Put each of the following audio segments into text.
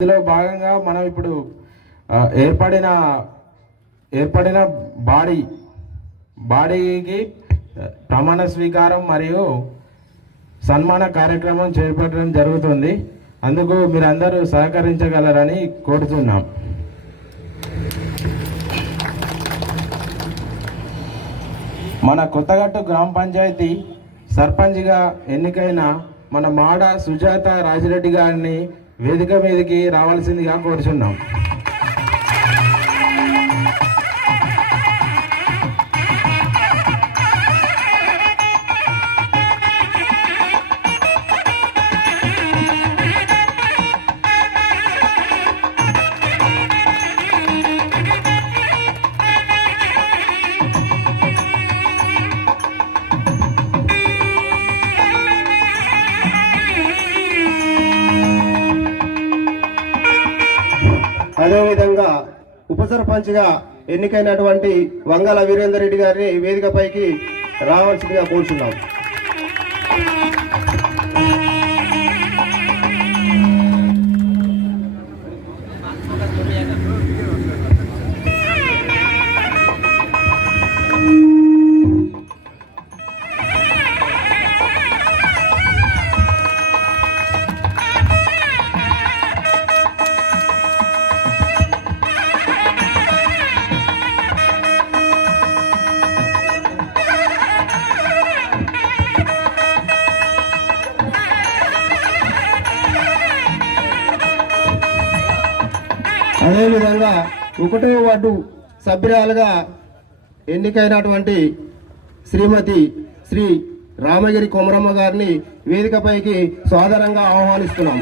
ఇందులో భాగంగా మనం ఇప్పుడు ఏర్పడిన బాడీకి ప్రమాణ స్వీకారం మరియు సన్మాన కార్యక్రమం చేపట్టడం జరుగుతుంది. అందుకు మీరందరూ సహకరించగలరని కోరుతున్నాం. మన కొత్తగట్టు గ్రామ పంచాయతీ సర్పంచ్గా ఎన్నికైన మన మాడ సుజాత రాజిరెడ్డి గారిని వేదిక మీదకి రావాల్సిందిగా కోరుచున్నాం. అదేవిధంగా ఉప సర్పంచ్గా ఎన్నికైనటువంటి వంగల వీరేందర్ రెడ్డి గారిని వేదికపైకి రావాల్సిందిగా కోరుచున్నాం. అదేవిధంగా 1వ వార్డు సభ్యురాలుగా ఎన్నికైనటువంటి శ్రీమతి శ్రీ రామగిరి కొమరమ్మ గారిని వేదికపైకి సాదరంగా ఆహ్వానిస్తున్నాం.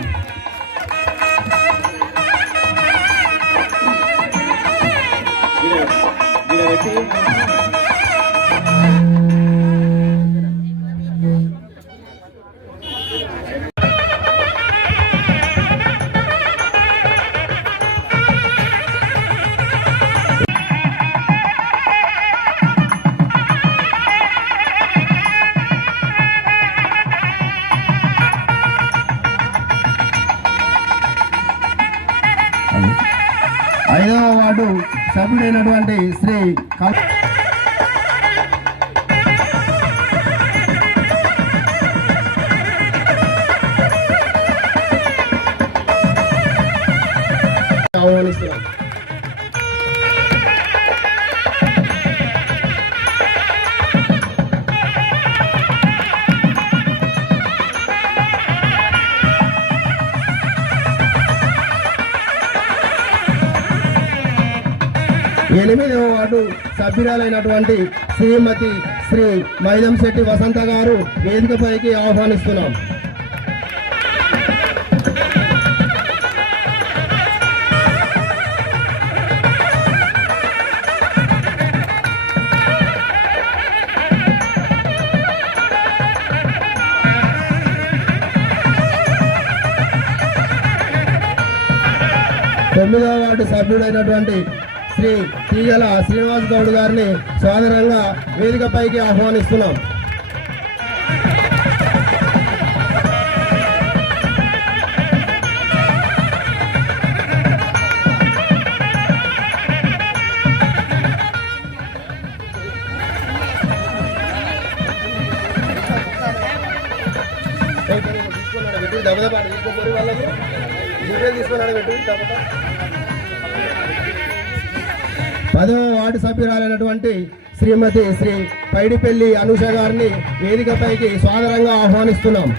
ఐదవ వార్డు సభ్యుడైనటువంటి శ్రీ ఆహ్వానిస్తున్నాం. 8వ వార్డు సభ్యురాలైనటువంటి శ్రీమతి శ్రీ మైలంశెట్టి వసంత గారు వేదికపైకి ఆహ్వానిస్తున్నాం. తొమ్మిదవ వార్డు సభ్యుడైనటువంటి శ్రీ తీగల శ్రీనివాస్ గౌడ్ గారిని సాదరంగా వేదికపైకి ఆహ్వానిస్తున్నాం. పదవ వార్డు సభ్యురాలైనటువంటి శ్రీమతి శ్రీ పైడిపల్లి అనుష గారిని వేదికపైకి సాదరంగా ఆహ్వానిస్తున్నాం.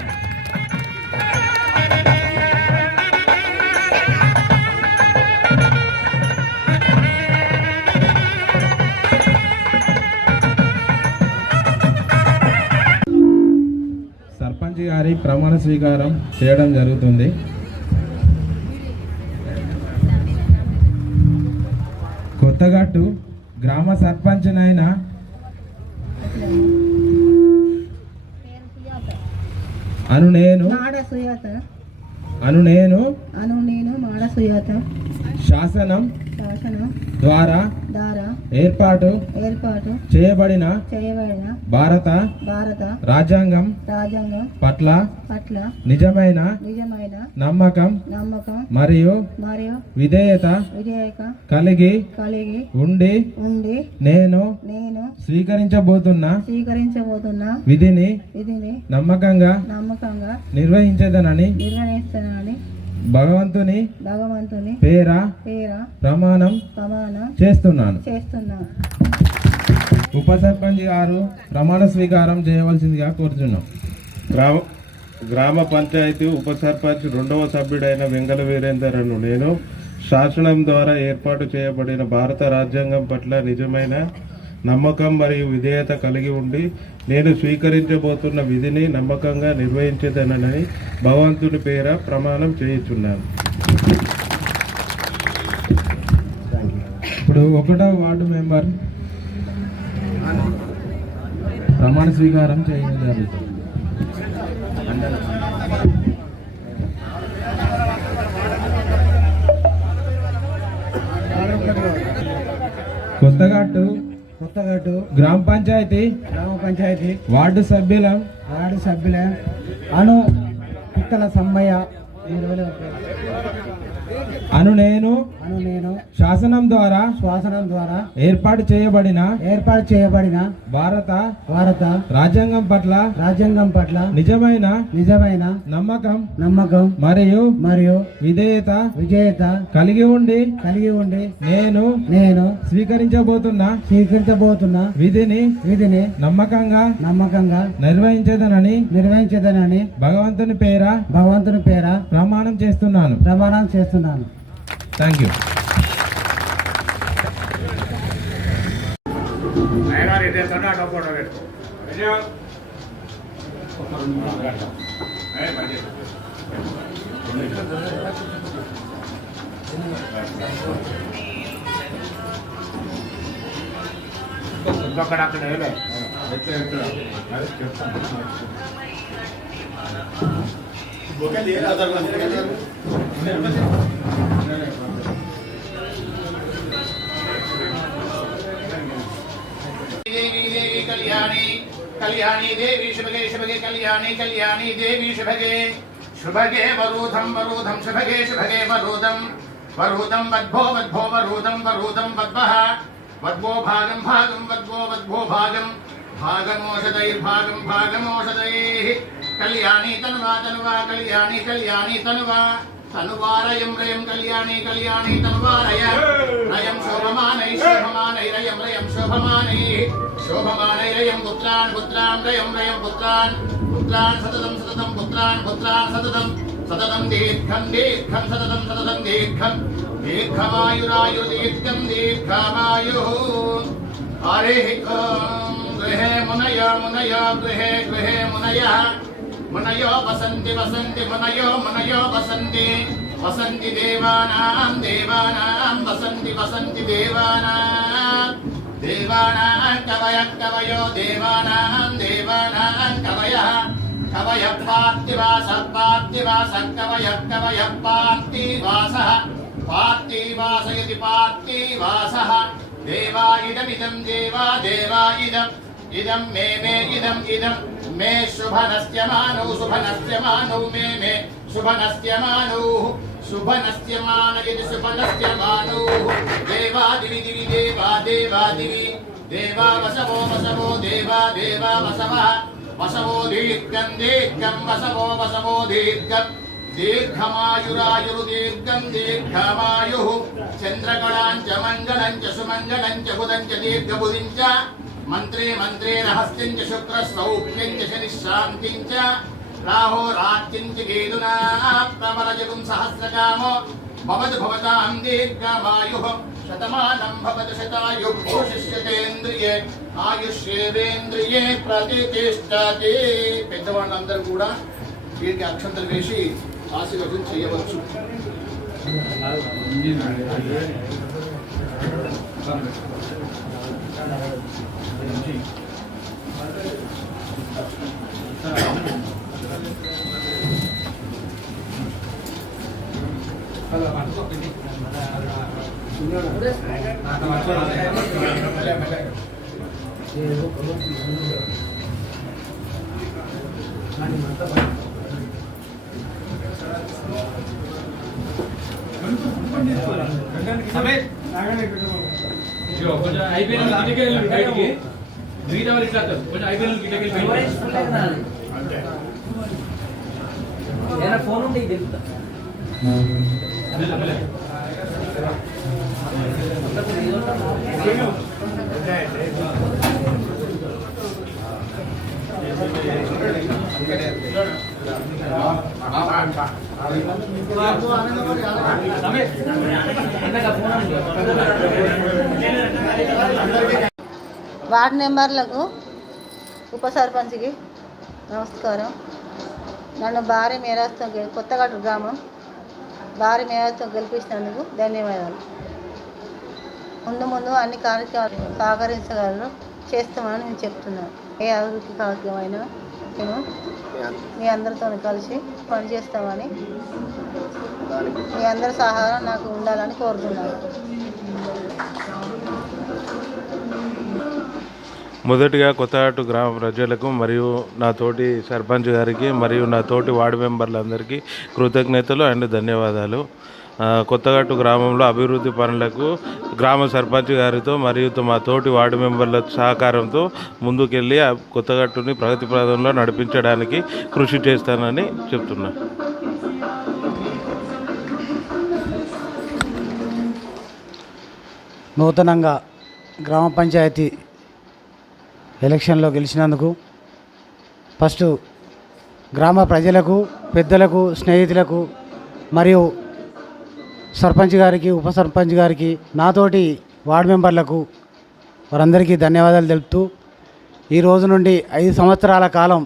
సర్పంచ్ గారి ప్రమాణ స్వీకారం చేయడం జరుగుతుంది. కొత్తగట్టు గ్రామ సర్పంచ్నైన అను నేను శాసనం శాసనం ద్వారా ద్వారా ఏర్పాటు ఏర్పాటు చేయబడిన చేయబడిన భారత భారత రాజ్యాంగం రాజ్యాంగం పట్ల పట్ల నిజమైన నిజమైన నమ్మకం నమ్మకం మరియు మరియు విధేయత విధేయత కలిగి కలిగి ఉండి ఉండి నేను నేను స్వీకరించబోతున్న స్వీకరించబోతున్న విధిని విధిని నమ్మకంగా నమ్మకంగా నిర్వహించేదనని నిర్వహిస్తానని భగవంతుని భగవంతుని పేర పేర ప్రమాణం ప్రమాణం చేస్తున్నాను. చేస్తున్నాను. ఉప సర్పంచ్ గారు ప్రమాణ స్వీకారం చేయవలసిందిగా కోరుతున్నాం. గ్రామ పంచాయతీ ఉప సర్పంచ్ రెండవ సభ్యుడైన వెంగళ వీరేందర్ అను నేను శాసనం ద్వారా ఏర్పాటు చేయబడిన భారత రాజ్యాంగం పట్ల నిజమైన నమ్మకం మరియు విధేయత కలిగి ఉండి నేను స్వీకరించబోతున్న విధిని నమ్మకంగా నిర్వహించేదనని భగవంతుని పేర ప్రమాణం చేయుచున్నాను. ఇప్పుడు 1వ వార్డు మెంబర్ ప్రమాణ స్వీకారం చేయడం జరుగుతుంది. కొత్తగట్టు గ్రామ పంచాయతీ వార్డు సభ్యుల అను పిక్కల సమ్మయ్య అను నేను శాసనం ద్వారా ఏర్పాటు చేయబడిన భారత రాజ్యాంగం పట్ల నిజమైన నమ్మకం మరియు విధేయత కలిగి ఉండి నేను స్వీకరించబోతున్న విధిని నమ్మకంగా నిర్వహించేదనని భగవంతుని పేర ప్రమాణం చేస్తున్నాను. Thank you. कल्याणी देवी शुभगे शुभगे कल्याणी देवी शुभगे वरूधम शुभगे वरूधम वद्भो वरूधम वद्भः वद्भो भागं वद्भो भागं भागमोषधैः कल्याणी तनुवा कल्याणी तनुवारयं रयं कल्याणी तनुवारय रयं शोभमानैरयं शोभमानैरयं पुत्रान् रयं पुत्रान् सततं पुत्रान् सततं दीर्घं सततं दीर्घमायुरायुर्दीर्घं दीर्घमायुः हरिः ॐ गृहे मुनयो गृहे मुनयो वसन्ति मुनयो वसन्ति देवानां वसन्ति देवानां कवयो देवानां कवयः पार्थिवासः कवयः पार्थिवासयति पार्थिवासः देवा इदमिदं देवा इदं मे शुभनस्त्यमानौ मे शुभनस्त्यमानौ देवादिवि देवा वसवो देवा वसवो दीर्घं वसवो दीर्घं दीर्घमायुरायुर्दीर्घं दीर्घमायुः चन्द्रकलाञ्च मङ्गलञ्च सुमङ्गलञ्च बुधञ्च दीर्घबुधिञ्च मन्त्रे रहस्यञ्च शुक्रसौख्यञ्च शनिशान्तिञ्च राहोरात्रिञ्च केतुना प्रबलजगुं सहस्रकामो भवतां दीर्घमायुः शतमानं भवति शतायुः शिष्यतेन्द्रिये आयुष्येवेन्द्रिये प्रतिष्ठति. పెద్దవాళ్ళందరూ కూడా వీరికి అక్షంతలు వేసి ఆశీర్వచనం చేయవచ్చు. హలో ఫోన్ ఉంటే తెలుపుతా. వార్డు మెంబర్లకు ఉప సర్పంచ్కి నమస్కారం. నన్ను భారీ మేరస్తో కొత్తగట్టు గ్రామం భారీ మేరస్తో గెలిపించినందుకు ధన్యవాదాలు. ముందు అన్ని కార్యక్రమాలు సహకరించగలరు చేస్తామని నేను చెప్తున్నాను. ఏ అభివృద్ధి కార్యక్రమమైనా మేము మీ అందరితో కలిసి పనిచేస్తామని మీ అందరి సహాయం నాకు ఉండాలని కోరుతున్నాను. మొదటిగా కొత్తగట్టు గ్రామ ప్రజలకు మరియు నా తోటి సర్పంచ్ గారికి మరియు నా తోటి వార్డు మెంబర్లందరికీ కృతజ్ఞతలు అండ్ ధన్యవాదాలు. కొత్తగట్టు గ్రామంలో అభివృద్ధి పనులకు గ్రామ సర్పంచ్ గారితో మరియు మా తోటి వార్డు మెంబర్ల సహకారంతో ముందుకెళ్ళి ఆ కొత్తగట్టుని ప్రగతి పథంలో నడిపించడానికి కృషి చేస్తానని చెప్తున్నా. నూతనంగా గ్రామ పంచాయతీ ఎలక్షన్లో గెలిచినందుకు ఫస్ట్ గ్రామ ప్రజలకు, పెద్దలకు, స్నేహితులకు మరియు సర్పంచ్ గారికి, ఉప సర్పంచ్ గారికి, నాతోటి వార్డు మెంబర్లకు వారందరికీ ధన్యవాదాలు తెలుపుతూ ఈ రోజు నుండి 5 సంవత్సరాల కాలం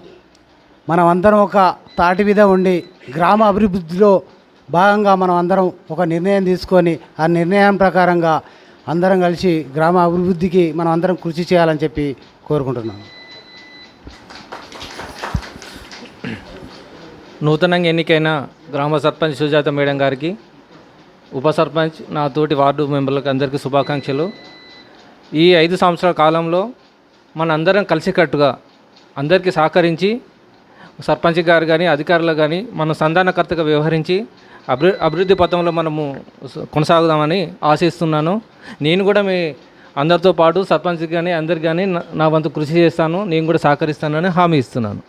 మనం అందరం ఒక తాటి మీద ఉండి గ్రామ అభివృద్ధిలో భాగంగా మనం అందరం ఒక నిర్ణయం తీసుకొని ఆ నిర్ణయం ప్రకారంగా అందరం కలిసి గ్రామ అభివృద్ధికి మనం అందరం కృషి చేయాలని చెప్పి కోరుకుంటున్నాను. నూతనంగా ఎన్నికైన గ్రామ సర్పంచ్ సుజాత మేడం గారికి, ఉప సర్పంచ్ నా తోటి వార్డు మెంబర్లకు అందరికీ శుభాకాంక్షలు. ఈ 5 సంవత్సరాల కాలంలో మనందరం కలిసికట్టుగా అందరికీ సహకరించి సర్పంచ్ గారు కానీ అధికారులు కానీ మన సంధానకర్తగా వ్యవహరించి అభివృద్ధి పథంలో మనము కొనసాగుదామని ఆశిస్తున్నాను. నేను కూడా మీ అందరితో పాటు సర్పంచ్ కానీ అందరికి కానీ నా వంతు కృషి చేస్తాను, నేను కూడా సహకరిస్తానని హామీ ఇస్తున్నాను.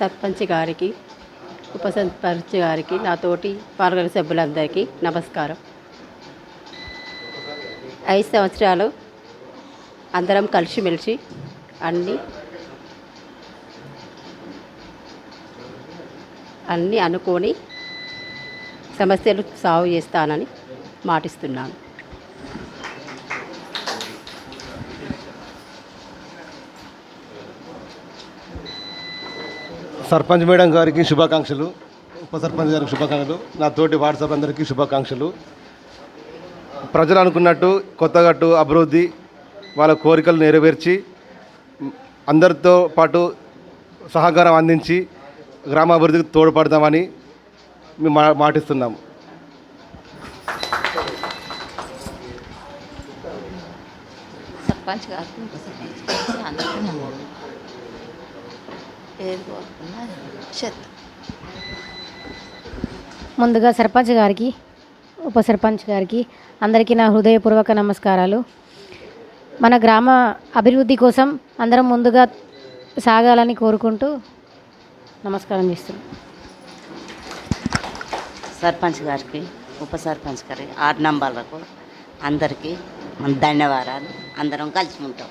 సర్పంచ్ గారికి, ఉప సర్పంచ్ గారికి, నాతోటి పాల్గొనే సభ్యులందరికీ నమస్కారం. 5 సంవత్సరాలు అందరం కలిసిమెలిసి అన్నీ అనుకొని సమస్యలు సాల్వ్ చేస్తానని మాటిస్తున్నాను. సర్పంచ్ మేడం గారికి శుభాకాంక్షలు, ఉప సర్పంచ్ గారికి శుభాకాంక్షలు, నా తోటి వాట్సాప్ అందరికీ శుభాకాంక్షలు. ప్రజలు అనుకున్నట్టు కొత్తగట్టు అభివృద్ధి వాళ్ళ కోరికలు నెరవేర్చి అందరితో పాటు సహకారం అందించి గ్రామాభివృద్ధికి తోడ్పడదామని మేము మాటిస్తున్నాము. సర్పంచ్ గారికి, ఉప సర్పంచ్ గారికి అందరికీ ఏది కోరుకున్నా చేద్దాం. ముందుగా సర్పంచ్ గారికి, ఉప సర్పంచ్ గారికి అందరికీ నా హృదయపూర్వక నమస్కారాలు. మన గ్రామ అభివృద్ధి కోసం అందరం ముందుగా సాగాలని కోరుకుంటూ నమస్కారం చేస్తున్నాం. సర్పంచ్ గారికి, ఉప సర్పంచ్ గారికి, 6 నంబర్లకు అందరికీ ధన్యవాదాలు. అందరం కలిసి ఉంటాం.